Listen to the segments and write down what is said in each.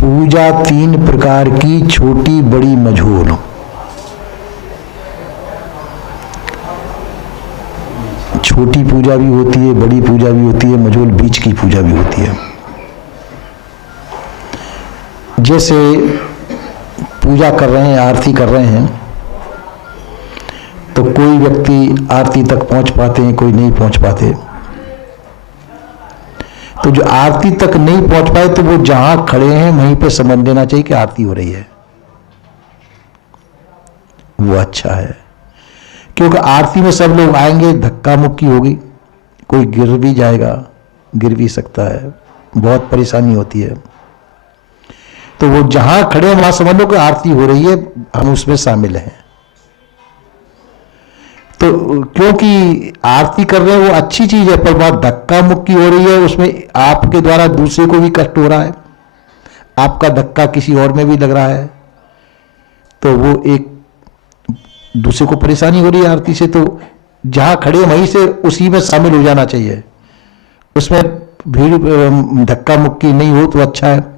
पूजा तीन प्रकार की, छोटी बड़ी मझोल। छोटी पूजा भी होती है, बड़ी पूजा भी होती है, मझोल बीच की पूजा भी होती है। जैसे पूजा कर रहे हैं, आरती कर रहे हैं, तो कोई व्यक्ति आरती तक पहुंच पाते हैं, कोई नहीं पहुंच पाते। तो जो आरती तक नहीं पहुंच पाए तो वो जहां खड़े हैं वहीं पे समझ लेना चाहिए कि आरती हो रही है, वो अच्छा है। क्योंकि आरती में सब लोग आएंगे, धक्का मुक्की होगी, कोई गिर भी जाएगा, गिर भी सकता है, बहुत परेशानी होती है। तो वो जहां खड़े हैं वहां समझ लो कि आरती हो रही है, हम उसमें शामिल हैं। तो क्योंकि आरती कर रहे हैं वो अच्छी चीज है, पर वहां धक्का मुक्की हो रही है, उसमें आपके द्वारा दूसरे को भी कष्ट हो रहा है, आपका धक्का किसी और में भी लग रहा है, तो वो एक दूसरे को परेशानी हो रही है आरती से। तो जहां खड़े वहीं से उसी में शामिल हो जाना चाहिए, उसमें भीड़ धक्का मुक्की नहीं हो तो अच्छा है।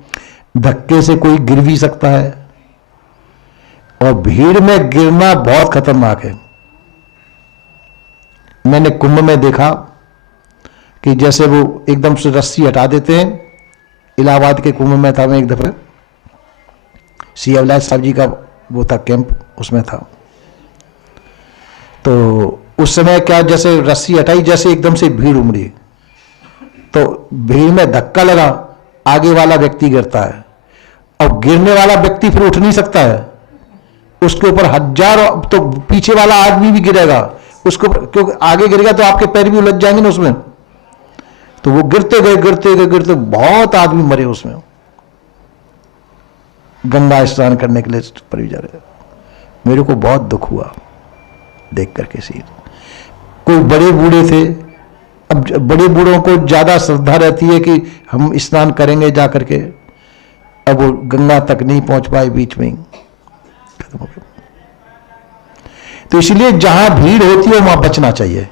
धक्के से कोई गिर भी सकता है, और भीड़ में गिरना बहुत खतरनाक है। मैंने कुंभ में देखा कि जैसे वो एकदम से रस्सी हटा देते हैं। इलाहाबाद के कुंभ में था मैं एक दफे, सी अविनाश साहब जी का वो था कैंप, उसमें था। तो उस समय क्या, जैसे रस्सी हटाई, जैसे एकदम से भीड़ उमड़ी, तो भीड़ में धक्का लगा, आगे वाला व्यक्ति गिरता है, और गिरने वाला व्यक्ति फिर उठ नहीं सकता है, उसके ऊपर हजारों, तो पीछे वाला आदमी भी गिरेगा उसको, क्योंकि आगे गिरेगा तो आपके पैर भी उलझ जाएंगे ना उसमें। तो वो गिरते गए गिरते गए गिरते, बहुत आदमी मरे उसमें, गंगा स्नान करने के लिए पर जा रहे। मेरे को बहुत दुख हुआ देख करके सीन। कोई बड़े बूढ़े थे, अब बड़े बूढ़ों को ज्यादा श्रद्धा रहती है कि हम स्नान करेंगे जा करके, अब वो गंगा तक नहीं पहुंच पाए, बीच में ही खत्म हो गया। तो इसलिए जहां भीड़ होती है वहां बचना चाहिए,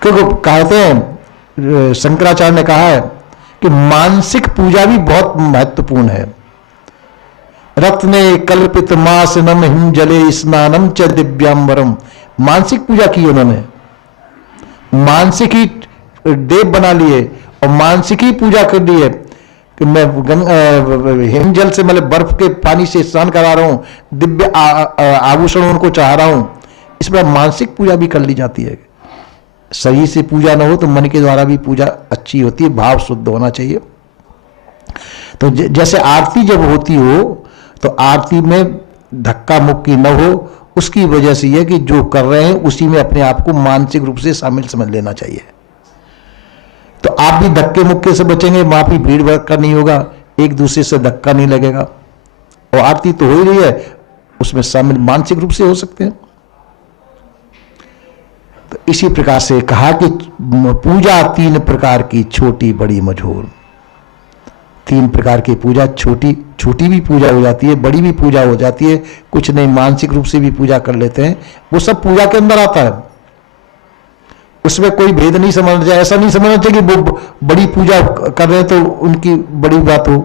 क्योंकि कहते हैं, शंकराचार्य ने कहा है कि मानसिक पूजा भी बहुत महत्वपूर्ण है। रत्ने कल्पित मासनम हिम जले स्नानम च दिव्यांबरम। मानसिक पूजा की उन्होंने, मानसिक ही देव बना लिए और मानसिक ही पूजा कर ली है कि मैं हिम जल से, मतलब बर्फ के पानी से स्नान करा रहा हूं, दिव्य आभूषण उनको चाह रहा हूं। इसमें मानसिक पूजा भी कर ली जाती है। शरीर से पूजा ना हो तो मन के द्वारा भी पूजा अच्छी होती है, भाव शुद्ध होना चाहिए। तो जैसे आरती जब होती हो तो आरती में धक्का मुक्की न हो, उसकी वजह से यह कि जो कर रहे हैं उसी में अपने आप को मानसिक रूप से शामिल समझ लेना चाहिए। तो आप भी धक्के मुक्के से बचेंगे, वहां भी भीड़ भड़का नहीं होगा, एक दूसरे से धक्का नहीं लगेगा, और आरती तो हो ही रही है, उसमें शामिल मानसिक रूप से हो सकते हैं। तो इसी प्रकार से कहा कि पूजा तीन प्रकार की, छोटी बड़ी मझोल। तीन प्रकार की पूजा, छोटी छोटी भी पूजा हो जाती है, बड़ी भी पूजा हो जाती है, कुछ नहीं मानसिक रूप से भी पूजा कर लेते हैं, वो सब पूजा के अंदर आता है। उसमें कोई भेद नहीं समझना चाहिए, ऐसा नहीं समझना चाहिए कि वो बड़ी पूजा कर रहे हैं तो उनकी बड़ी बात हो।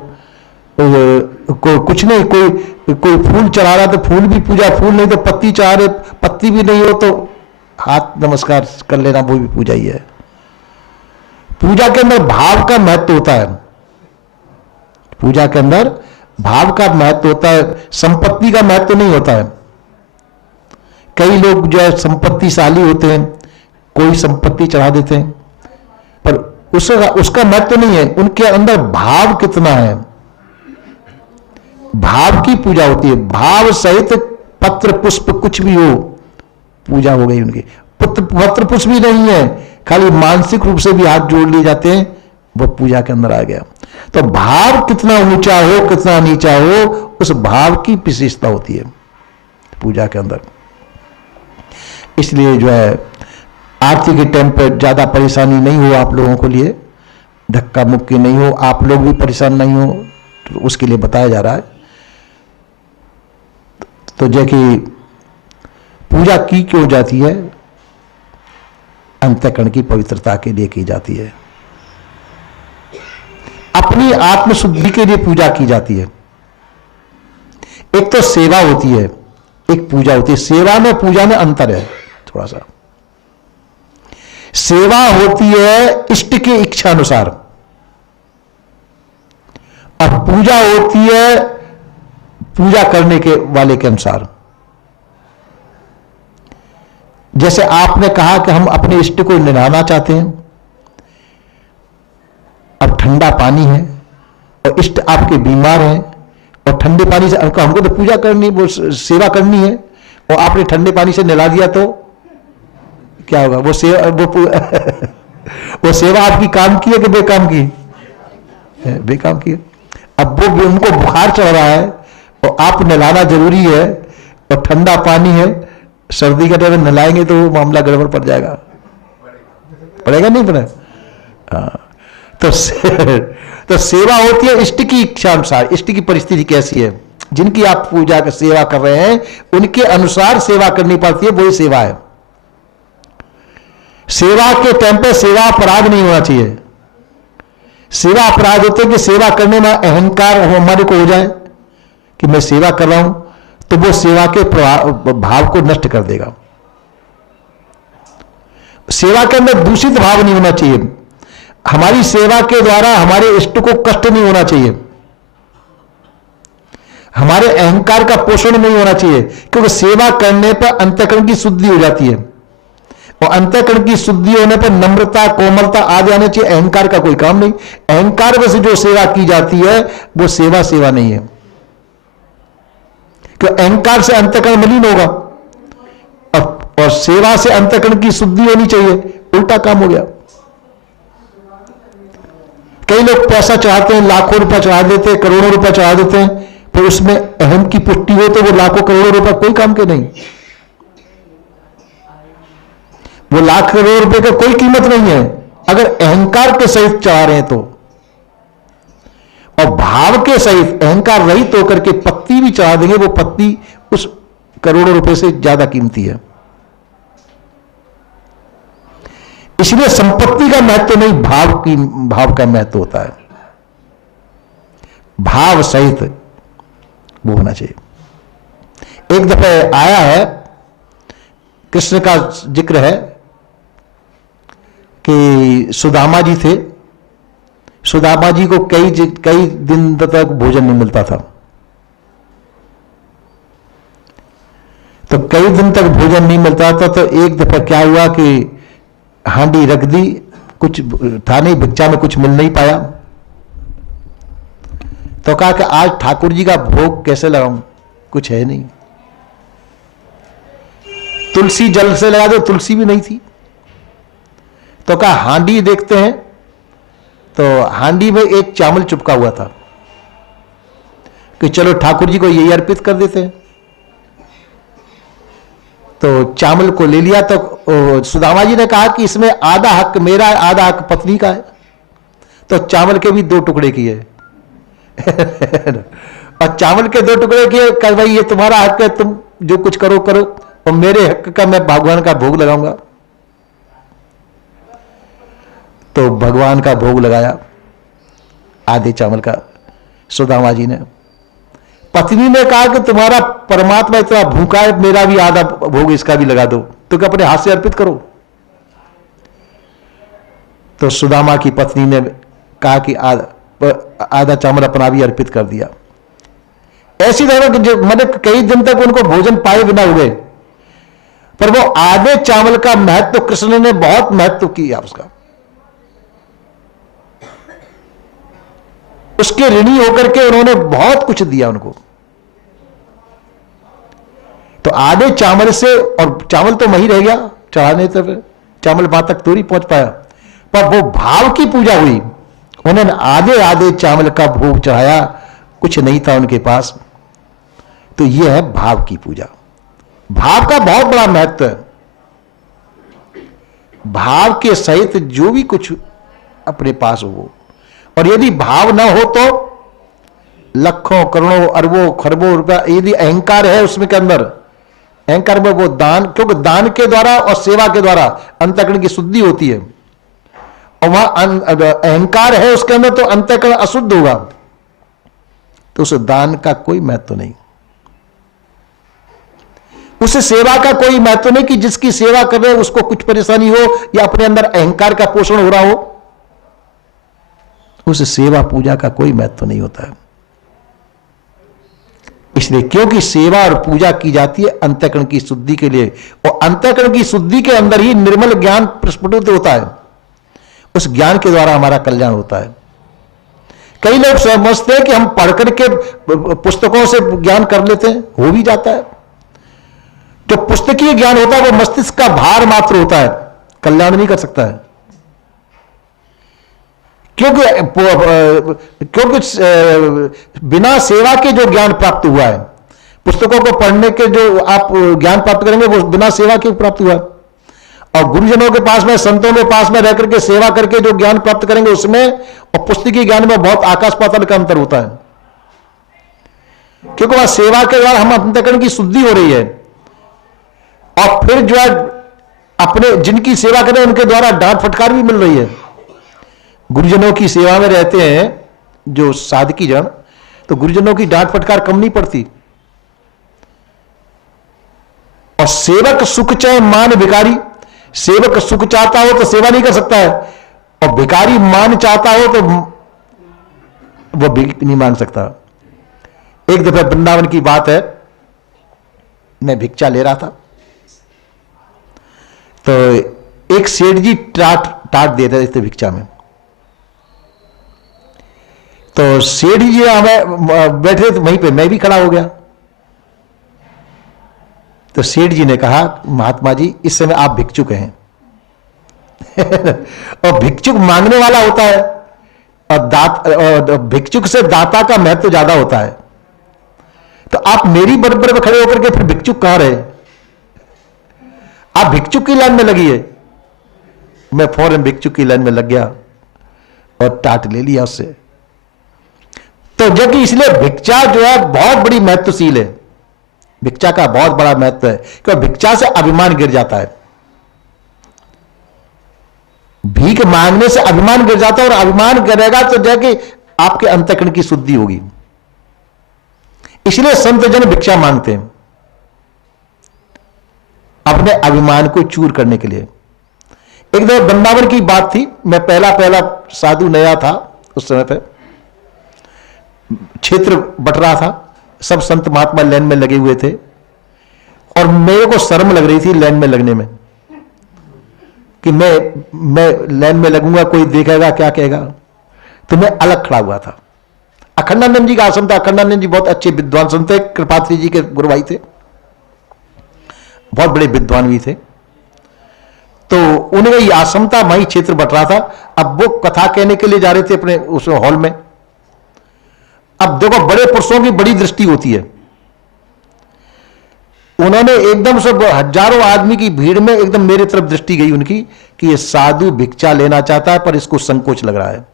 कुछ नहीं, कोई फूल चढ़ा रहा तो फूल भी पूजा, फूल नहीं तो पत्ती चढ़ा रहे, पत्ती भी नहीं हो तो हाथ नमस्कार कर लेना, वो भी पूजा ही है। पूजा के अंदर भाव का महत्व होता है, पूजा के अंदर भाव का महत्व होता है, संपत्ति का महत्व नहीं होता है। कई लोग जो है संपत्तिशाली होते हैं, कोई संपत्ति चढ़ा देते हैं, पर उसका महत्व नहीं है, उनके अंदर भाव कितना है, भाव की पूजा होती है। भाव सहित पत्र पुष्प कुछ भी हो, पूजा हो गई उनकी। पत्र पुष्प भी नहीं है, खाली मानसिक रूप से भी हाथ जोड़ लिए जाते हैं, वो पूजा के अंदर आ गया। तो भाव कितना ऊंचा हो कितना नीचा हो, उस भाव की विशेषता होती है पूजा के अंदर। इसलिए जो है आरती के टाइम पर ज्यादा परेशानी नहीं हो आप लोगों को लिए, धक्का मुक्की नहीं हो, आप लोग भी परेशान नहीं हो, तो उसके लिए बताया जा रहा है। तो जैसे पूजा की क्यों जाती है, अंतःकरण की पवित्रता के लिए की जाती है। अब अपनी आत्मशुद्धि के लिए पूजा की जाती है। एक तो सेवा होती है, एक पूजा होती है। सेवा में पूजा में अंतर है थोड़ा सा। सेवा होती है इष्ट की इच्छा अनुसार, और पूजा होती है पूजा करने के वाले के अनुसार। जैसे आपने कहा कि हम अपने इष्ट को नहलाना चाहते हैं, अब ठंडा पानी है और इष्ट आपके बीमार हैं, और ठंडे पानी से हमको तो पूजा करनी, वो सेवा करनी है, और आपने ठंडे पानी से नहला दिया तो क्या होगा? वो सेवा आपकी काम की है कि बेकाम की? बेकाम की है। अब वो उनको बुखार चढ़ रहा है और आप नहलाना जरूरी है, और ठंडा पानी है, सर्दी के टाइम नहलाएंगे तो वो मामला गड़बड़ पड़ जाएगा। पड़ेगा नहीं पड़ेगा? तो सेवा होती है इष्ट की इच्छा अनुसार। इष्ट की परिस्थिति कैसी है, जिनकी आप पूजा का सेवा कर रहे हैं उनके अनुसार सेवा करनी पड़ती है, वही सेवा है। सेवा के टाइम पे सेवा अपराध नहीं होना चाहिए। सेवा अपराध होते कि सेवा करने में अहंकार हमारे को हो जाए कि मैं सेवा कर रहा हूं, तो वो सेवा के भाव को नष्ट कर देगा। सेवा के अंदर दूषित भाव नहीं होना चाहिए। हमारी सेवा के द्वारा हमारे इष्ट को कष्ट नहीं होना चाहिए, हमारे अहंकार का पोषण नहीं होना चाहिए, क्योंकि सेवा करने पर अंतःकरण की शुद्धि हो जाती है, और अंतःकरण की शुद्धि होने पर नम्रता कोमलता आदि आने चाहिए। अहंकार का कोई काम नहीं। अहंकार में से जो सेवा की जाती है वो सेवा नहीं है, क्योंकि अहंकार से अंतःकरण मलिन होगा, और सेवा से अंतःकरण की शुद्धि होनी चाहिए। उल्टा काम हो गया। कई लोग पैसा चढ़ाते हैं, लाखों रुपया चढ़ा देते हैं, करोड़ों रुपया चढ़ा देते हैं, फिर उसमें अहम की पुष्टि हो तो वो लाखों करोड़ों रुपया कोई काम के नहीं। वो लाख करोड़ रुपए का कोई कीमत नहीं है अगर अहंकार के सहित चढ़ा रहे हैं तो। और भाव के सहित अहंकार रहित होकर के पत्ती भी चढ़ा देंगे, वो पत्ती उस करोड़ों रुपए से ज्यादा कीमती है। इसलिए संपत्ति का महत्व नहीं, भाव का महत्व होता है। भाव सहित वो होना चाहिए। एक दफे आया है, कृष्ण का जिक्र है कि सुदामा जी थे। सुदामा जी को कई दिन तक भोजन नहीं मिलता था, तो कई दिन तक भोजन नहीं मिलता था। तो एक दफा क्या हुआ कि हांडी रख दी, कुछ था नहीं, भिक्षा में कुछ मिल नहीं पाया, तो कहा कि आज ठाकुर जी का भोग कैसे लगाऊं, कुछ है नहीं। तुलसी जल से लगा दो, तुलसी भी नहीं थी। तो कहा हांडी देखते हैं, तो हांडी में एक चावल चिपका हुआ था कि चलो ठाकुर जी को यही अर्पित कर देते हैं। तो चावल को ले लिया, तो सुदामा जी ने कहा कि इसमें आधा हक मेरा है, आधा हक पत्नी का है। तो चावल के भी 2 टुकड़े किए और चावल के 2 टुकड़े किए, कल भाई ये तुम्हारा हक है, तुम जो कुछ करो करो, और मेरे हक का मैं भगवान का भोग लगाऊंगा। तो भगवान का भोग लगाया आधे चावल का सुदामा जी ने। पत्नी ने कहा कि तुम्हारा परमात्मा इतना भूखा है, मेरा भी आधा भोग इसका भी लगा दो, तो क्या अपने हाथ से अर्पित करो। तो सुदामा की पत्नी ने कहा कि आधा चावल अपना भी अर्पित कर दिया। ऐसी तरह कि मैंने कई दिन तक उनको भोजन पाए बिना हुए, पर वो आधे चावल का महत्व कृष्ण ने बहुत महत्व किया उसका। उसके ऋणी होकर के उन्होंने बहुत कुछ दिया उनको। तो आधे चावल से, और चावल तो वहीं रह गया चढ़ाने, तो फिर चावल वहां तक थोड़ी पहुंच पाया, पर वो भाव की पूजा हुई। उन्होंने आधे आधे चावल का भोग चढ़ाया, कुछ नहीं था उनके पास। तो यह है भाव की पूजा। भाव का बहुत बड़ा महत्व है। भाव के सहित जो भी कुछ अपने पास हो, और यदि भाव ना हो तो लाखों करोड़ों अरबों खरबों रुपया, यदि अहंकार है उसमें के अंदर, अहंकार में वो दान, क्योंकि दान के द्वारा और सेवा के द्वारा अंतःकरण की शुद्धि होती है, और वहां अहंकार है उसके अंदर, तो अंतःकरण अशुद्ध होगा, तो उस दान का कोई महत्व नहीं, उस सेवा का कोई महत्व नहीं कि जिसकी सेवा कर रहे हो उसको कुछ परेशानी हो या अपने अंदर अहंकार का पोषण हो रहा हो, उस सेवा पूजा का कोई महत्व नहीं होता है। इसलिए क्योंकि सेवा और पूजा की जाती है अंतःकरण की शुद्धि के लिए, और अंतःकरण की शुद्धि के अंदर ही निर्मल ज्ञान प्रस्फुटित होता है, उस ज्ञान के द्वारा हमारा कल्याण होता है। कई लोग समझते हैं कि हम पढ़ करके पुस्तकों से ज्ञान कर लेते हैं, हो भी जाता है। जो पुस्तकीय ज्ञान होता है वो मस्तिष्क का भार मात्र होता है, कल्याण नहीं कर सकता है। क्योंकि बिना सेवा के जो ज्ञान प्राप्त हुआ है, पुस्तकों को पढ़ने के जो आप ज्ञान प्राप्त करेंगे वो बिना सेवा के प्राप्त हुआ है, और गुरुजनों के पास में, संतों के पास में रह करके सेवा करके जो ज्ञान प्राप्त करेंगे उसमें और पुस्तकीय ज्ञान में बहुत आकाश पाताल का अंतर होता है। क्योंकि वह सेवा के द्वारा हम अंतःकरण की शुद्धि हो रही है, और फिर जो है अपने जिनकी सेवा करें उनके द्वारा डांट फटकार भी मिल रही है। गुरुजनों की सेवा में रहते हैं जो साधकी जन, तो गुरुजनों की डांट फटकार कम नहीं पड़ती। और सेवक सुख चाहे मान भिखारी, सेवक सुख चाहता हो तो सेवा नहीं कर सकता है, और भिखारी मान चाहता हो तो वो भीख नहीं मांग सकता। एक दफे वृंदावन की बात है, मैं भिक्षा ले रहा था, तो एक सेठ जी टाट दे रहे थे भिक्षा में। तो सेठ जी हमें बैठे थे वहीं पे, मैं भी खड़ा हो गया। तो सेठ जी ने कहा, महात्मा जी इस समय आप भिक्षुक हैं और भिक्षुक मांगने वाला होता है, और भिक्षुक से दाता का महत्व ज्यादा होता है। तो आप मेरी बराबर में खड़े होकर के फिर भिक्षुक कहां रहे? आप भिक्षुक की लाइन में लगी है। मैं फौरन भिक्षुक की लाइन में लग गया और टाट ले लिया उससे। तो जो कि इसलिए भिक्षा जो है बहुत बड़ी महत्वशील है, भिक्षा का बहुत बड़ा महत्व है, क्योंकि भिक्षा से अभिमान गिर जाता है। भीख मांगने से अभिमान गिर जाता है, और अभिमान गिरेगा तो जो कि आपके अंतःकरण की शुद्धि होगी। इसलिए संत जन भिक्षा मांगते हैं अपने अभिमान को चूर करने के लिए। एक दो वृंदावन की बात थी, मैं पहला साधु नया था, उस समय पे क्षेत्र बट रहा था, सब संत महात्मा लाइन में लगे हुए थे, और मेरे को शर्म लग रही थी लाइन में लगने में कि मैं लाइन में लगूंगा, कोई देखेगा क्या कहेगा, तो मैं अलग खड़ा हुआ था। अखंडानंद जी का आश्रम था। अखंडानंद जी बहुत अच्छे विद्वान संत थे, कृपात्री जी के गुरु भाई थे, बहुत बड़े विद्वान भी थे। तो उन्हें ये आश्रम था, वही क्षेत्र बट रहा था। अब वो कथा कहने के लिए जा रहे थे अपने उस हॉल में। अब देखो बड़े पुरुषों की बड़ी दृष्टि होती है, उन्होंने एकदम सब हजारों आदमी की भीड़ में एकदम मेरे तरफ दृष्टि गई उनकी कि ये साधु भिक्षा लेना चाहता है पर इसको संकोच लग रहा है।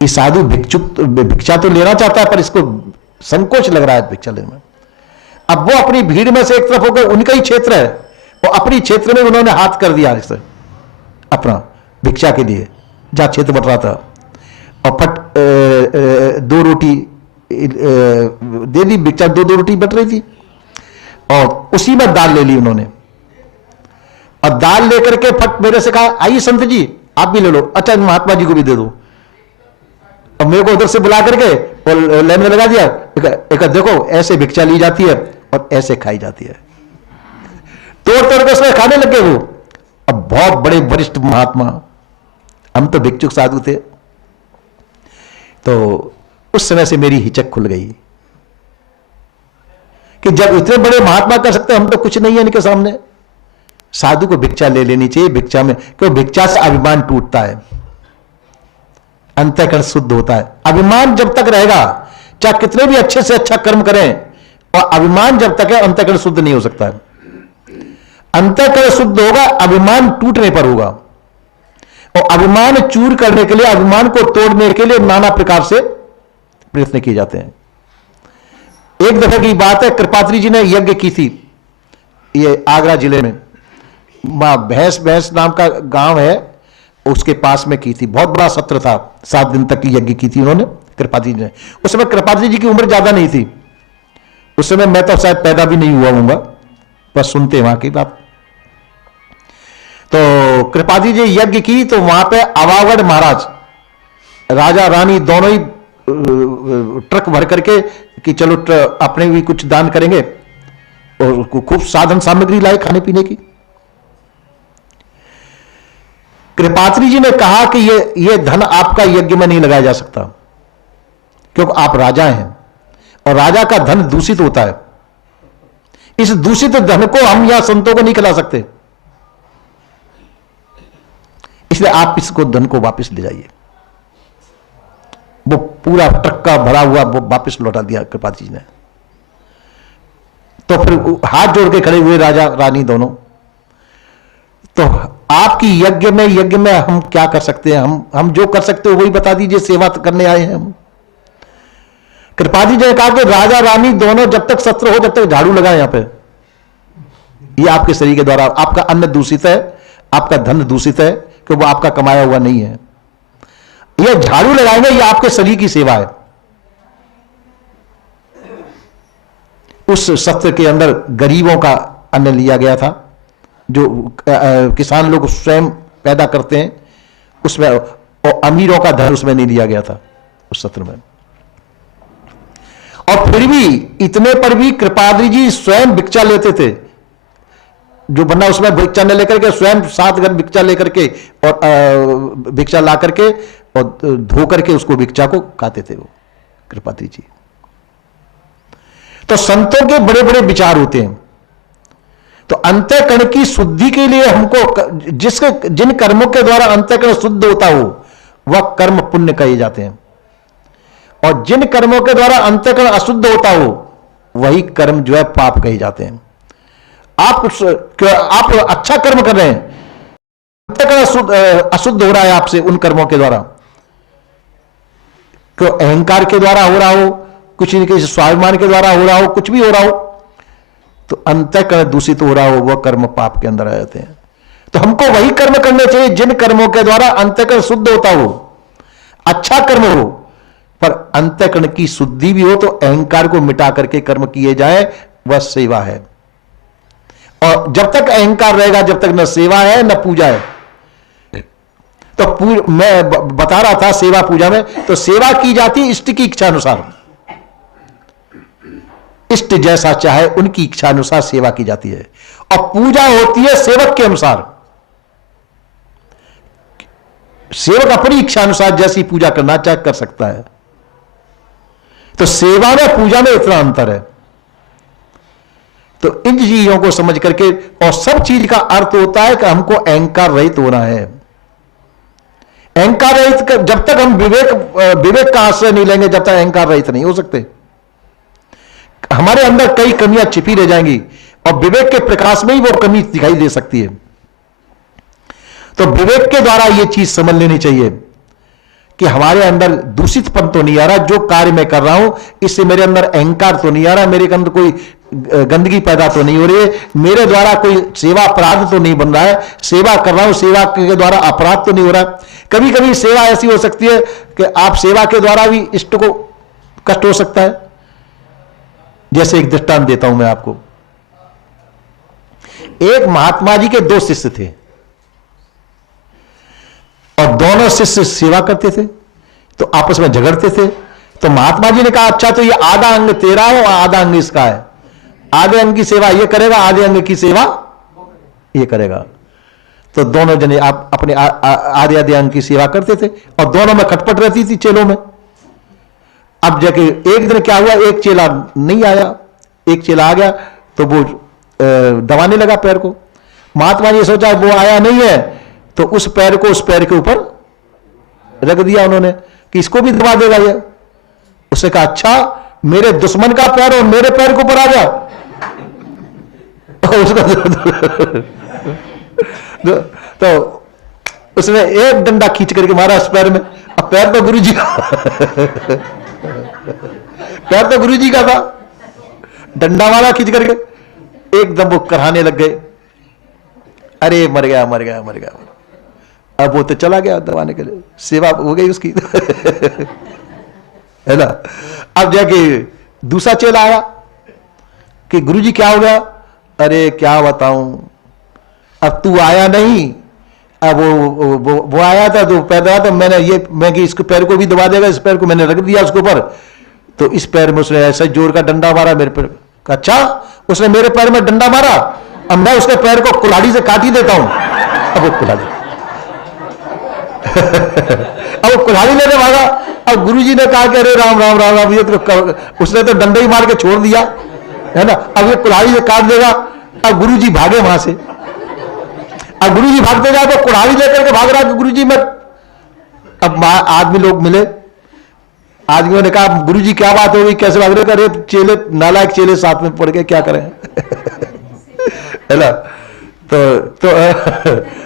ये साधु भिक्षा तो लेना चाहता है पर इसको संकोच लग रहा है भिक्षा लेने में। अब वो अपनी भीड़ में से एक तरफ होकर, उनका ही क्षेत्र है, वो अपनी क्षेत्र में उन्होंने हाथ कर दिया इससे अपना भिक्षा के लिए, जहां क्षेत्र बट रहा था, और फट 2 रोटी दे दी भिक्षा। 2 रोटी बट रही थी और उसी में दाल ले ली उन्होंने, और दाल लेकर के फट मेरे से कहा, आइए संत जी आप भी ले लो, अच्छा महात्मा जी को भी दे दो। और मेरे को उधर से बुला करके और लाइन में लगा दिया। एक देखो ऐसे भिक्षा ली जाती है और ऐसे खाई जाती है। तोड़ तोड़ के उसमें खाने लगे वो। अब बहुत बड़े वरिष्ठ महात्मा, हम तो भिक्षुक साधु थे, तो उस समय से मेरी हिचक खुल गई कि जब इतने बड़े महात्मा कर सकते, हम तो कुछ नहीं है इनके सामने। साधु को भिक्षा ले लेनी चाहिए, भिक्षा में, क्यों भिक्षा से अभिमान टूटता है, अंतःकरण शुद्ध होता है। अभिमान जब तक रहेगा, चाहे कितने भी अच्छे से अच्छा कर्म करें, और अभिमान जब तक है अंतःकरण शुद्ध नहीं हो सकता है। अंतःकरण शुद्ध होगा अभिमान टूटने पर होगा, और अभिमान चूर करने के लिए, अभिमान को तोड़ने के लिए नाना प्रकार से प्रयत्न किए जाते हैं। एक दफे की बात है, कृपात्री जी ने यज्ञ की थी, ये आगरा जिले में, भैंस भैंस नाम का गांव है, उसके पास में की थी। बहुत बड़ा सत्र था, 7 दिन तक की यज्ञ की थी उन्होंने, कृपादी जी ने। उस समय कृपादी जी की उम्र ज्यादा नहीं थी, उस समय मैं तो शायद पैदा भी नहीं हुआ हूंगा, बस सुनते वहां की बात। तो कृपादी जी यज्ञ की, तो वहां पे अवागढ़ महाराज, राजा रानी दोनों ही ट्रक भर करके कि चलो अपने भी कुछ दान करेंगे, और खूब साधन सामग्री लाए खाने पीने की। कृपात्री जी ने कहा कि ये धन आपका यज्ञ में नहीं लगाया जा सकता, क्योंकि आप राजा हैं और राजा का धन दूषित होता है। इस दूषित धन को हम यहां संतों को नहीं खिला सकते, इसलिए आप इसको धन को वापस ले जाइए। वो पूरा ट्रक का भरा हुआ वो वापस लौटा दिया कृपात्री जी ने। तो फिर हाथ जोड़ के खड़े हुए राजा रानी दोनों। तो आपकी यज्ञ में हम क्या कर सकते हैं? हम जो कर सकते हो वही बता दीजिए, सेवा करने आए हैं हम। कृपादी जी ने कहा कि राजा रानी दोनों जब तक सत्र हो, जब तक झाड़ू लगाए यहां पे। ये आपके शरीर के द्वारा, आपका अन्न दूषित है, आपका धन दूषित है, क्योंकि वो आपका कमाया हुआ नहीं है। ये झाड़ू लगाएंगे, ये आपके शरीर की सेवा है। उस सत्र के अंदर गरीबों का अन्न लिया गया था, जो किसान लोग स्वयं पैदा करते हैं उसमें, और अमीरों का धन उसमें नहीं लिया गया था उस सत्र में। और फिर भी इतने पर भी कृपाद्री जी स्वयं भिक्षा लेते थे, जो बंदा उसमें भिक्षा न लेकर के स्वयं 7 घर भिक्षा लेकर के और भिक्षा ला करके और धो करके उसको भिक्षा को खाते थे वो कृपाद्री जी। तो संतों के बड़े बड़े विचार होते हैं। तो अंतःकरण की शुद्धि के लिए हमको जिन कर्मों के द्वारा अंतःकरण शुद्ध होता हो वह कर्म पुण्य कहे जाते हैं, और जिन कर्मों के द्वारा अंतःकरण अशुद्ध होता हो वही कर्म जो है पाप कहे जाते हैं। आप अच्छा कर्म कर रहे हैं, अंतःकरण अशुद्ध हो रहा है आपसे उन कर्मों के द्वारा, क्यों अहंकार के द्वारा हो रहा हो, कुछ नहीं किसी स्वाभिमान के द्वारा हो रहा हो, कुछ भी हो रहा हो, तो अंतःकरण दूषित हो रहा हो, वह कर्म पाप के अंदर आ जाते हैं। तो हमको वही कर्म करने चाहिए जिन कर्मों के द्वारा अंतःकरण शुद्ध होता हो, अच्छा कर्म हो, पर अंतःकरण की शुद्धि भी हो, तो अहंकार को मिटा करके कर्म किए जाए, वह सेवा है। और जब तक अहंकार रहेगा, जब तक न सेवा है न पूजा है। तो मैं बता रहा था सेवा पूजा में, तो सेवा की जाती है इष्ट की इच्छा अनुसार, इष्ट जैसा चाहे उनकी इच्छा अनुसार सेवा की जाती है, और पूजा होती है सेवक के अनुसार। सेवक अपनी इच्छा अनुसार जैसी पूजा करना चाहे कर सकता है। तो सेवा में पूजा में इतना अंतर है। तो इन चीजों को समझ करके, और सब चीज का अर्थ होता है कि हमको अहंकार रहित होना है। अहंकार रहित जब तक हम विवेक का आश्रय नहीं लेंगे, जब तक अहंकार रहित नहीं हो सकते। हमारे अंदर कई कमियां छिपी रह जाएंगी, और विवेक के प्रकाश में ही वो कमी दिखाई दे सकती है। तो विवेक के द्वारा ये चीज समझ लेनी चाहिए कि हमारे अंदर दूषितपन तो नहीं आ रहा, जो कार्य मैं कर रहा हूं इससे मेरे अंदर अहंकार तो नहीं आ रहा, मेरे अंदर कोई गंदगी पैदा तो नहीं हो रही है, मेरे द्वारा कोई सेवा अपराध तो नहीं बन रहा है, सेवा कर रहा हूं सेवा के द्वारा अपराध तो नहीं हो रहा। कभी कभी सेवा ऐसी हो सकती है कि आप सेवा के द्वारा भी इष्ट को कष्ट हो सकता है। जैसे एक दृष्टांत देता हूं मैं आपको। एक महात्मा जी के 2 शिष्य थे, और दोनों शिष्य सेवा करते थे, तो आपस में झगड़ते थे। तो महात्मा जी ने कहा, अच्छा तो ये आधा अंग तेरा है और आधा अंग इसका है, आधे अंग की सेवा ये करेगा, आधे अंग की सेवा ये करेगा। तो दोनों जने आप अपने आधे आधे अंग की सेवा करते थे, और दोनों में खटपट रहती थी चेलों में। अब जाके एक दिन क्या हुआ, एक चेला नहीं आया, एक चेला आ गया, तो वो दबाने लगा पैर को। महात्मा जी सोचा वो आया नहीं है, तो उस पैर को उस पैर के ऊपर रख दिया उन्होंने कि इसको भी दबा देगा ये। उसने कहा, अच्छा मेरे दुश्मन का पैर और मेरे पैर के ऊपर आ गया। तो उसने एक डंडा खींच करके मारा उस पैर में। अब पैर तो गुरुजी का पैर तो गुरुजी का था, डंडा मारा खींच करके, एकदम वो कराने लग गए। अरे मर गया मर गया मर गया। अब वो तो चला गया दबाने के लिए, सेवा हो गई उसकी है ना। अब जाके दूसरा चेला आया कि गुरुजी क्या हो गया? अरे क्या बताऊं, अब तू आया नहीं, अब वो आया था तो पैर दबा, तो मैं कि इसको पैर को भी दबा देगा, इस पैर को मैंने रख दिया उसके ऊपर, तो इस पैर में उसने ऐसा जोर का डंडा मारा मेरे पैर। अच्छा, उसने मेरे पैर में डंडा मारा, अब मैं उसके पैर को कुल्हाड़ी से काट ही देता हूं। अब वो कुल्हाड़ी अब वो कुल्हाड़ी लेने भागा। अब गुरुजी ने कहा कि अरे राम राम राम राम, ये तो उसने तो डंडा ही मार के छोड़ दिया है ना, अब ये कुल्हाड़ी से काट देगा। अब गुरुजी भागे वहां से, अब गुरुजी भागते जाए तो कुल्हाड़ी लेकर के भाग रहा कि गुरुजी मैं। अब आदमी लोग मिले, आदमियों ने कहा गुरुजी क्या बात हो गई, कैसे भाग रहे? अरे चेले, नालायक चेले साथ में पड़ गए, क्या करें है ना।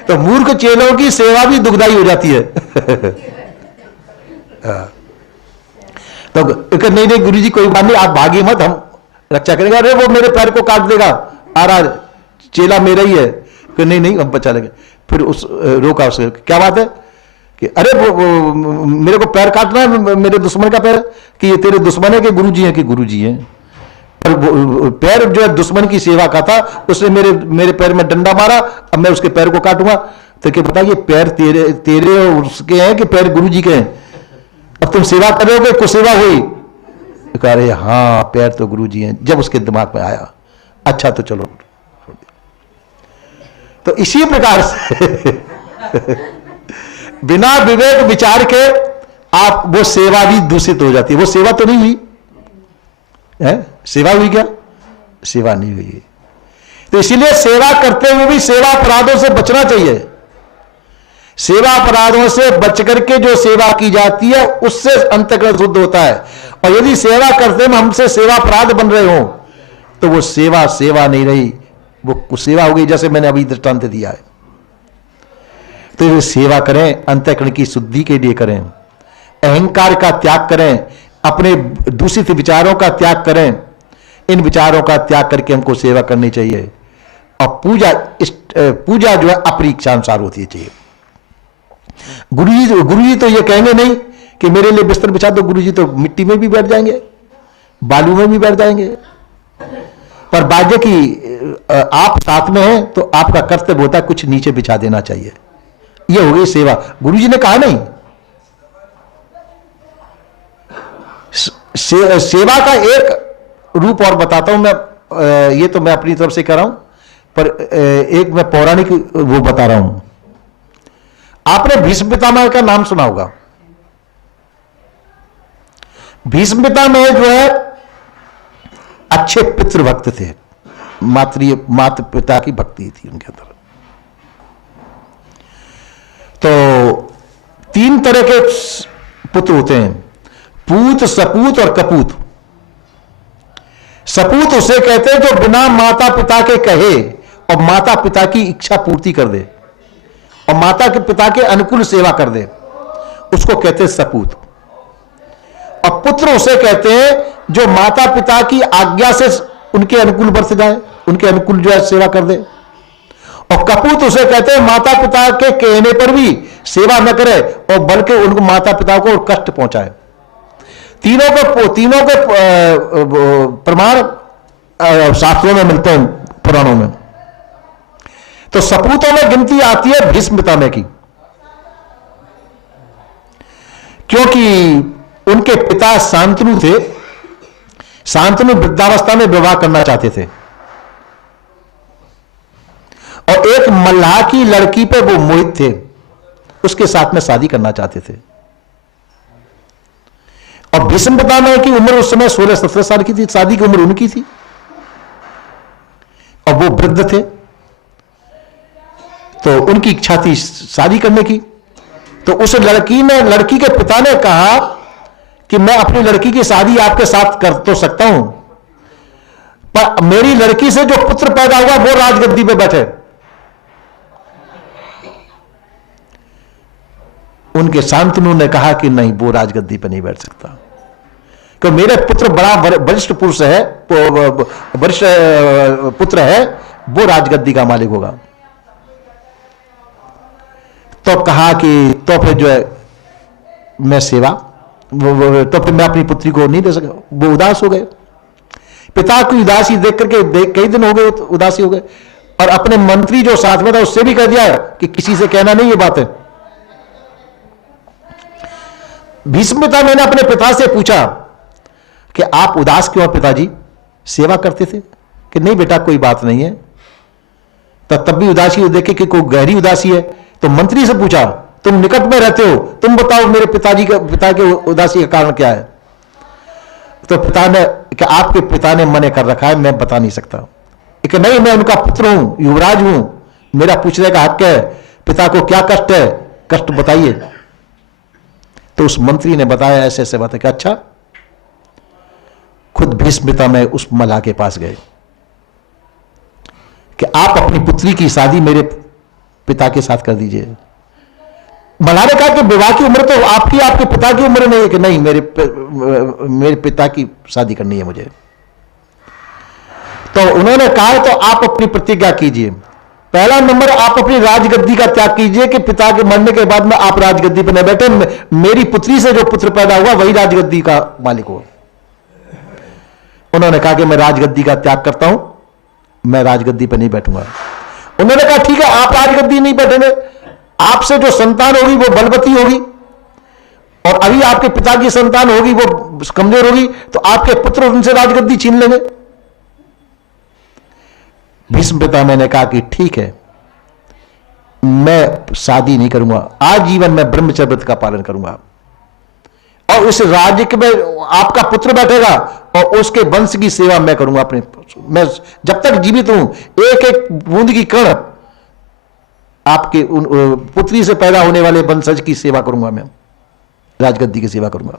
तो मूर्ख चेलों की सेवा भी दुखदाई हो जाती है तो नहीं नहीं गुरुजी कोई बात नहीं, आप भागी मत, हम रक्षा करेंगे। अरे वो मेरे पैर को काट देगा, आ रहा चेला मेरा ही है कि नहीं नहीं हम बचा लेंगे। फिर उस रोका उसे, क्या बात है कि अरे वो मेरे को पैर काटना है, मेरे दुश्मन का पैर, कि ये तेरे दुश्मन है कि गुरुजी है? कि गुरुजी है। पर पैर जो है दुश्मन की सेवा का था, उसने मेरे पैर में डंडा मारा, अब मैं उसके पैर को काटूंगा। तो क्या पता ये पैर तेरे और उसके हैं कि पैर गुरुजी के हैं? अब तुम सेवा करोगे, कुछ सेवा हुई? कह रहे हाँ पैर तो गुरुजी हैं। जब उसके दिमाग में आया, अच्छा तो चलो। तो इसी प्रकार से बिना विवेक विचार के आप वो सेवा भी दूषित हो जाती है। वो सेवा तो नहीं हुई है, सेवा हुई क्या? सेवा नहीं हुई। तो इसीलिए सेवा करते हुए भी सेवा अपराधों से बचना चाहिए। सेवा अपराधों से बच करके जो सेवा की जाती है उससे अंतःकरण शुद्ध होता है। और यदि सेवा करते में हमसे सेवा अपराध बन रहे हो तो वो सेवा सेवा नहीं रही, वो सेवा हो गई, जैसे मैंने अभी दृष्टांत दिया है। तो ये सेवा करें, अंतःकरण की शुद्धि के लिए करें, अहंकार का त्याग करें, अपने दूषित विचारों का त्याग करें। इन विचारों का त्याग करके हमको सेवा करनी चाहिए। और पूजा जो है अपनी इच्छा अनुसार होती चाहिए। गुरुजी तो ये कहेंगे नहीं कि मेरे लिए बिस्तर बिछा दो, गुरुजी तो मिट्टी में भी बैठ जाएंगे, बालू में भी बैठ जाएंगे। पर बाध्य की आप साथ में हैं तो आपका कर्तव्य होता है कुछ नीचे बिछा देना चाहिए। ये हो गई सेवा। गुरुजी ने कहा नहीं। सेवा का एक रूप और बताता हूं मैं, ये तो मैं अपनी तरफ से कर रहा हूं, पर एक मैं पौराणिक वो बता रहा हूं। आपने भीष्म पितामह का नाम सुना होगा। भीष्म पितामह जो है अच्छे पितृभक्त थे, माता पिता की भक्ति थी उनके अंदर। तो 3 तरह के पुत्र होते हैं, पूत, सपूत और कपूत। सपूत उसे कहते हैं जो बिना माता पिता के कहे और माता पिता की इच्छा पूर्ति कर दे और माता के पिता के अनुकूल सेवा कर दे, उसको कहते हैं सपूत। और पुत्र उसे कहते हैं जो माता पिता की आज्ञा से उनके अनुकूल बरत जाए, उनके अनुकूल जो है सेवा कर दे। और कपूत उसे कहते हैं माता पिता के कहने पर भी सेवा न करे और बल्कि उनको माता पिता को कष्ट पहुंचाए। तीनों के प्रमाण शास्त्रों में मिलते हैं, पुराणों में। तो सपूतों में गिनती आती है भीष्म पितामह की, क्योंकि उनके पिता शांतनु थे। शांतनु वृद्धावस्था में विवाह करना चाहते थे और एक मल्लाह की लड़की पे वो मोहित थे, उसके साथ में शादी करना चाहते थे। और भीष्म पितामह की उम्र उस समय 16-17 साल की थी, शादी की उम्र उनकी थी और वो वृद्ध थे। तो उनकी इच्छा थी शादी करने की। तो उस लड़की के पिता ने कहा कि मैं अपनी लड़की की शादी आपके साथ कर तो सकता हूं, पर मेरी लड़की से जो पुत्र पैदा हुआ वो राजगद्दी पे बैठे। उनके शांतनु ने कहा कि नहीं, वो राजगद्दी पर नहीं बैठ सकता, क्योंकि मेरे पुत्र बड़ा वरिष्ठ पुरुष है, वरिष्ठ पुत्र है, वो राजगद्दी का मालिक होगा। तो कहा कि तो फिर जो है मैं सेवा तो फिर मैं अपनी पुत्री को नहीं दे सका। वो उदास हो गए, पिता की उदासी देख करके कई दिन हो गए उदासी हो गए, और अपने मंत्री जो साथ में था उससे भी कह दिया कि किसी से कहना नहीं ये बात है। भीष्म पिता मैंने अपने पिता से पूछा कि आप उदास क्यों पिताजी, सेवा करते थे? कि नहीं बेटा कोई बात नहीं है। तब भी उदासी देखे कि कोई गहरी उदासी है, तो मंत्री से पूछा तुम निकट में रहते हो, तुम बताओ मेरे पिता के उदासी का कारण क्या है? तो पिता ने कि आपके पिता ने मना कर रखा है, मैं बता नहीं सकता। कि नहीं मैं उनका पुत्र हूं, युवराज हूं, मेरा पूछने का हक है, पिता को क्या कष्ट है, कष्ट बताइए। तो उस मंत्री ने बताया ऐसे ऐसे बात है कि अच्छा। खुद भीष्म पिता में उस मल्लाह के पास गए कि आप अपनी पुत्री की शादी मेरे पिता के साथ कर दीजिए। मल्लाह ने कहा कि विवाह की उम्र तो आपके पिता की उम्र नहीं है। कि नहीं मेरे पिता की शादी करनी है मुझे। तो उन्होंने कहा तो आप अपनी प्रतिज्ञा कीजिए। पहला नंबर आप अपनी राजगद्दी का त्याग कीजिए कि पिता के मरने के बाद में आप राजगद्दी पर न बैठे, मेरी पुत्री से जो पुत्र पैदा हुआ वही राजगद्दी का मालिक हो। उन्होंने कहा कि मैं राजगद्दी का त्याग करता हूं, मैं राजगद्दी पर नहीं बैठूंगा। उन्होंने कहा ठीक है आप राजगद्दी नहीं बैठेंगे, आपसे जो संतान होगी वो बलवती होगी, और अभी आपके पिता की संतान होगी वो कमजोर होगी, तो आपके पुत्र उनसे राजगद्दी छीन लेंगे। भीष्म पिता मैंने कहा कि ठीक है मैं शादी नहीं करूंगा, आजीवन मैं ब्रह्मचर्य व्रत का पालन करूंगा, और उस राज्य में आपका पुत्र बैठेगा और उसके वंश की सेवा मैं करूंगा। मैं जब तक जीवित हूं एक एक बूंद की कण आपके पुत्री से पैदा होने वाले वंशज की सेवा करूंगा, मैं राजगद्दी की सेवा करूंगा।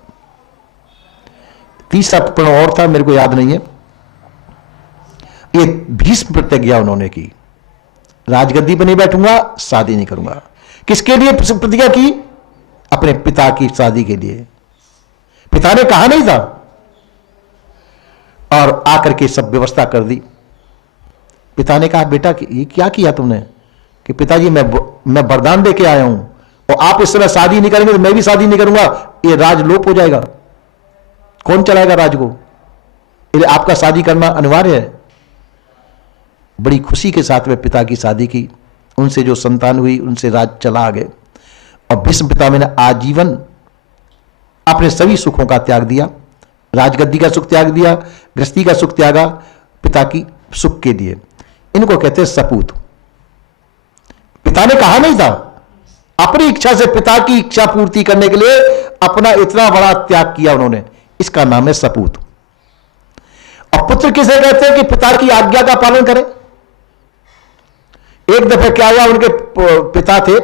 तीसरा प्रण और था, मेरे को याद नहीं है। ये भीष्म प्रतिज्ञा उन्होंने की, राजगद्दी पर नहीं बैठूंगा, शादी नहीं करूंगा। किसके लिए प्रतिज्ञा की? अपने पिता की शादी के लिए। पिता ने कहा नहीं था, और आकर के सब व्यवस्था कर दी। पिता ने कहा बेटा ये क्या किया तुमने? कि पिताजी मैं वरदान दे के आया हूं, और आप इस समय शादी नहीं करेंगे तो मैं भी शादी नहीं करूंगा, ये राज लोप हो जाएगा, कौन चलाएगा राज को? इसलिए आपका शादी करना अनिवार्य है। बड़ी खुशी के साथ में पिता की शादी की, उनसे जो संतान हुई उनसे राज चला आगे। और भीष्म पिता मैंने आजीवन अपने सभी सुखों का त्याग दिया, राजगद्दी का सुख त्याग दिया, गृहस्थी का सुख त्यागा पिता की सुख के लिए। इनको कहते हैं सपूत। पिता ने कहा नहीं था, अपनी इच्छा से पिता की इच्छा पूर्ति करने के लिए अपना इतना बड़ा त्याग किया उन्होंने, इसका नाम है सपूत। और पुत्र किसे कहते हैं? कि पिता की आज्ञा का पालन करें। एक दफे क्या हुआ, उनके पिता थे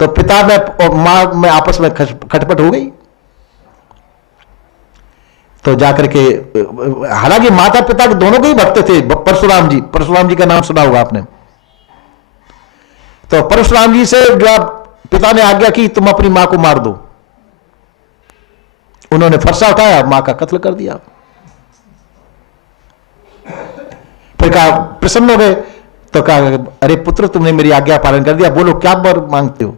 तो पिता में और मां में आपस में खटपट हो गई, तो जाकर के, हालांकि माता पिता दोनों के ही भक्त थे। परशुराम जी का नाम सुना होगा आपने। तो परशुराम जी से जब पिता ने आज्ञा की तुम अपनी मां को मार दो, उन्होंने फरसा उठाया, मां का कत्ल कर दिया। फिर कहा, प्रसन्न हो गए तो कहा अरे पुत्र तुमने मेरी आज्ञा पालन कर दिया, बोलो क्या वर मांगते हो?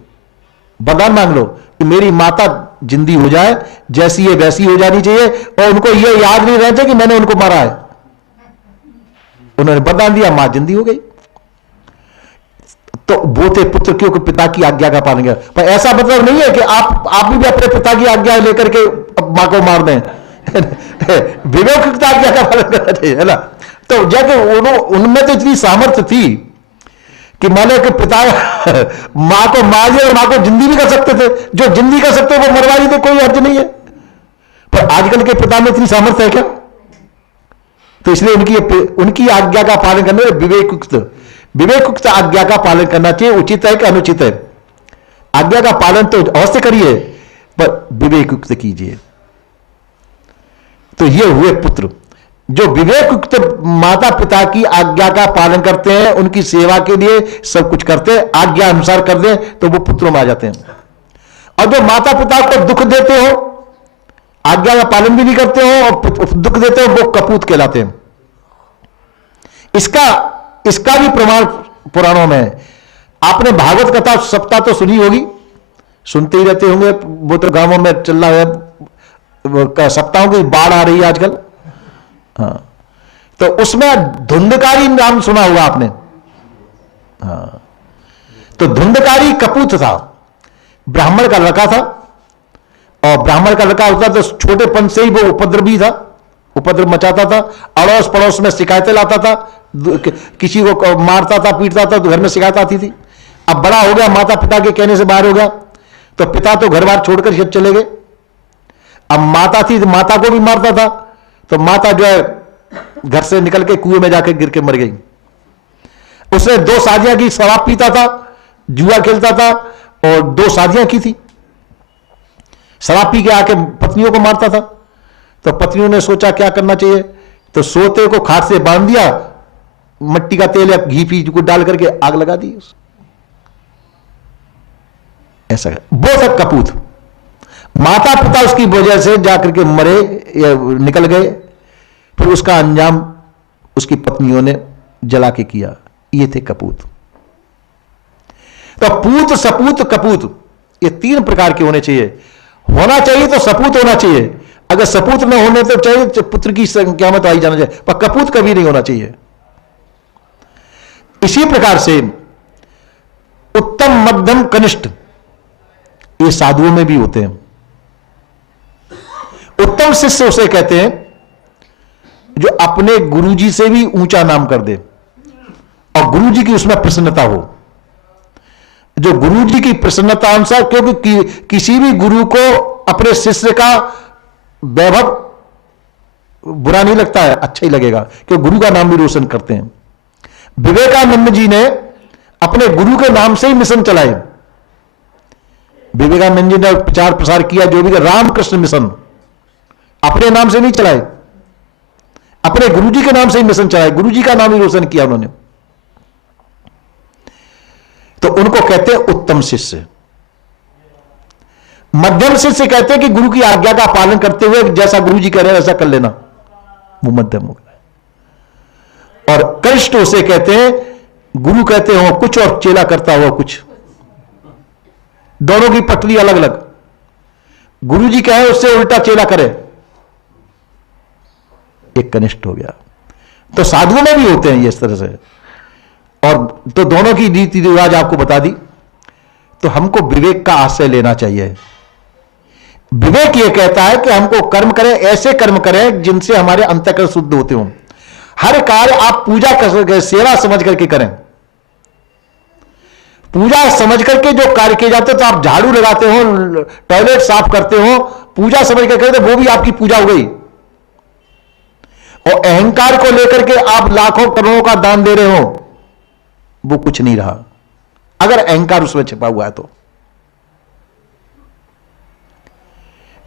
वरदान मांग लो कि मेरी माता जिंदी हो जाए, जैसी है वैसी हो जानी चाहिए, और उनको ये याद नहीं रहता कि मैंने उनको मारा है। उन्होंने वरदान दिया, मां जिंदी हो गई। तो वो थे पुत्र क्योंकि पिता की आज्ञा का पालन किया। पर ऐसा मतलब नहीं है कि आप भी अपने पिता की आज्ञा लेकर के मां को मार दें। विवेक आज्ञा का पालन करना चाहिए, है ना। तो जब उनमें तो इतनी सामर्थ्य थी कि माने कि पिता मां को मार दिया और मां को जिंदी भी कर सकते थे, जो जिंदी कर सकते वो मरवा देते, कोई हर्ज नहीं है। पर आजकल के पिता में इतनी सामर्थ्य है क्या? तो इसलिए उनकी आज्ञा का पालन करने में विवेकयुक्त आज्ञा का पालन करना चाहिए। उचित है कि अनुचित है? आज्ञा का पालन तो अवश्य करिए, पर विवेकयुक्त कीजिए। तो ये हुए पुत्र जो विवेकयुक्त माता पिता की आज्ञा का पालन करते हैं, उनकी सेवा के लिए सब कुछ करते हैं, आज्ञा अनुसार कर दें तो वो पुत्रों में आ जाते हैं। और जो माता पिता को दुख देते हो, आज्ञा का पालन भी नहीं करते हो और दुख देते हो, वो कपूत कहलाते हैं। इसका भी प्रमाण पुराणों में आपने भागवत कथा सप्ताह तो सुनी होगी, सुनते ही रहते होंगे, वो तो गांवों में चल रहा है, सप्ताहों की बाढ़ आ रही है आजकल। हाँ, तो उसमें धुंधकारी नाम सुना होगा आपने। हाँ, तो धुंधकारी कपूत था, ब्राह्मण का लड़का था, और ब्राह्मण का लड़का होता तो छोटेपन से ही वो उपद्रवी था, उपद्रव मचाता था, अड़ोस पड़ोस में शिकायतें लाता था, किसी को मारता था, पीटता था, तो घर में शिकायत आती थी। अब बड़ा हो गया, माता पिता के कहने से बाहर हो गया, तो पिता तो घर बार छोड़कर जब चले गए। अब माता थी तो माता को भी मारता था, तो माता जो है घर से निकल के कुएं में जाकर गिर के मर गई। उसने 2 शादियां की, शराब पीता था, जुआ खेलता था, और 2 शादियां की थी। शराब पी के आके पत्नियों को मारता था। तो पत्नियों ने सोचा क्या करना चाहिए, तो सोते को खाट से बांध दिया, मिट्टी का तेल या घी फी को डाल करके आग लगा दी। ऐसा वो सब कपूत। माता पिता उसकी वजह से जाकर के मरे या निकल गए, फिर उसका अंजाम उसकी पत्नियों ने जला के किया। ये थे कपूत। तो पूत, सपूत, कपूत, ये 3 प्रकार के होने चाहिए। होना चाहिए तो सपूत होना चाहिए, अगर सपूत न होने तो चाहिए तो पुत्र की संख्या में तो आई जाना चाहिए, पर कपूत कभी नहीं होना चाहिए। इसी प्रकार से उत्तम, मध्यम, कनिष्ठ, ये साधुओं में भी होते हैं। उत्तम शिष्य उसे कहते हैं जो अपने गुरुजी से भी ऊंचा नाम कर दे और गुरुजी की उसमें प्रसन्नता हो। जो गुरुजी की प्रसन्नता अनुसार, क्योंकि किसी भी गुरु को अपने शिष्य का वैभव बुरा नहीं लगता है, अच्छा ही लगेगा, क्योंकि गुरु का नाम भी रोशन करते हैं। विवेकानंद जी ने अपने गुरु के नाम से ही मिशन चलाए। विवेकानंद जी ने प्रचार प्रसार किया जो भी, रामकृष्ण मिशन अपने नाम से नहीं चलाए, अपने गुरुजी के नाम से ही मिशन चलाए, गुरुजी का नाम ही रोशन किया उन्होंने। तो उनको कहते हैं उत्तम शिष्य। मध्यम शिष्य कहते हैं कि गुरु की आज्ञा का पालन करते हुए जैसा गुरुजी कह रहे हैं वैसा कर लेना, वो मध्यम हो गया। और कनिष्ठ उसे कहते हैं, गुरु कहते हो कुछ और चेला करता हो कुछ, दोनों की पटरी अलग अलग। गुरुजी कहे उससे उल्टा चेला करे, एक कनिष्ठ हो गया। तो साधुओं में भी होते हैं ये इस तरह से। और तो दोनों की रीति रिवाज आपको बता दी। तो हमको विवेक का आश्रय लेना चाहिए। विवेक ये कहता है कि हमको कर्म करें, ऐसे कर्म करें जिनसे हमारे अंतःकरण शुद्ध होते हों। हर कार्य आप पूजा कर, सेवा समझ करके करें। पूजा समझ करके जो कार्य किए जाते, तो आप झाड़ू लगाते हो, टॉयलेट साफ करते हो, पूजा समझ करके करते, वो भी आपकी पूजा हो गई। और अहंकार को लेकर के आप लाखों करोड़ों का दान दे रहे हो, वो कुछ नहीं रहा, अगर अहंकार उसमें छिपा हुआ है तो।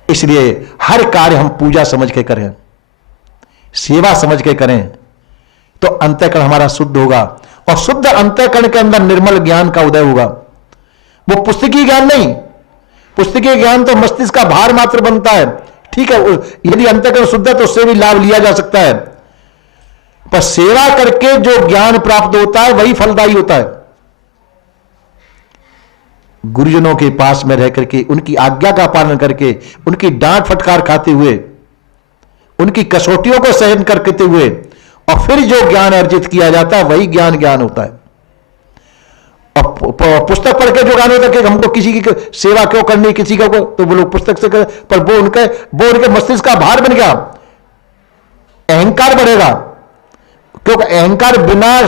इसलिए हर कार्य हम पूजा समझ के करें, सेवा समझ के करें, तो अंतःकरण हमारा शुद्ध होगा। और शुद्ध अंतःकरण के अंदर निर्मल ज्ञान का उदय होगा। वो पुस्तकीय ज्ञान नहीं, पुस्तकीय ज्ञान तो मस्तिष्क का भार मात्र बनता है। ठीक है, यदि अंतःकरण शुद्ध है तो उससे भी लाभ लिया जा सकता है, पर सेवा करके जो ज्ञान प्राप्त होता है वही फलदायी होता है। गुरुजनों के पास में रह करके, उनकी आज्ञा का पालन करके, उनकी डांट फटकार खाते हुए, उनकी कसौटियों को सहन करते हुए, और फिर जो ज्ञान अर्जित किया जाता है वही ज्ञान होता है। और पुस्तक पढ़ के जो ज्ञान होता है कि हमको किसी की सेवा क्यों करनी, किसी का, तो वो लोग पुस्तक से करें, पर वो उनके मस्तिष्क का भार बन गया, अहंकार बढ़ेगा। क्योंकि अहंकार बिना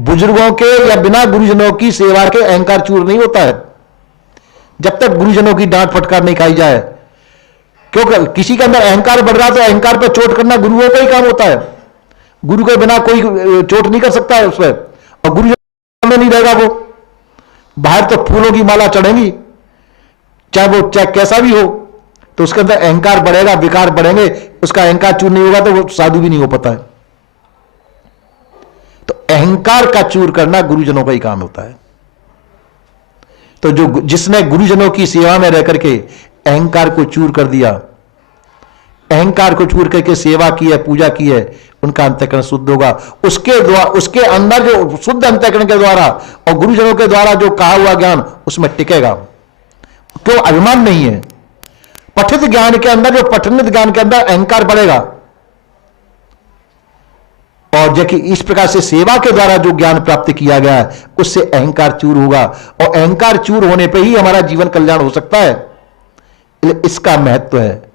बुजुर्गों के या बिना गुरुजनों की सेवा के अहंकार चूर नहीं होता है, जब तक गुरुजनों की डांट फटकार नहीं खाई जाए। क्योंकि किसी के अंदर अहंकार बढ़ रहा तो अहंकार पर चोट करना गुरुओं का ही काम होता है। गुरु के बिना कोई चोट नहीं कर सकता है उसमें, और गुरुजन में नहीं रहेगा वो। बाहर तो फूलों की माला चढ़ेगी, चाहे कैसा भी हो, तो उसके अंदर अहंकार बढ़ेगा, विकार बढ़ेंगे, उसका अहंकार चूर नहीं होगा तो वो साधु भी नहीं हो पाता है। तो अहंकार का चूर करना गुरुजनों का ही काम होता है। तो जिसने गुरुजनों की सेवा में रह करके अहंकार को चूर कर दिया, अहंकार को चूर करके सेवा की है, पूजा की है, उनका अंतःकरण शुद्ध होगा। उसके अंदर जो शुद्ध अंतःकरण के द्वारा और गुरुजनों के द्वारा जो कहा हुआ ज्ञान उसमें टिकेगा, क्यों? अभिमान नहीं है। पठित ज्ञान के अंदर, जो पठनित ज्ञान के अंदर अहंकार बढ़ेगा, और जबकि इस प्रकार से सेवा के द्वारा जो ज्ञान प्राप्त किया गया है उससे अहंकार चूर होगा, और अहंकार चूर होने पर ही हमारा जीवन कल्याण हो सकता है। इसका महत्व है।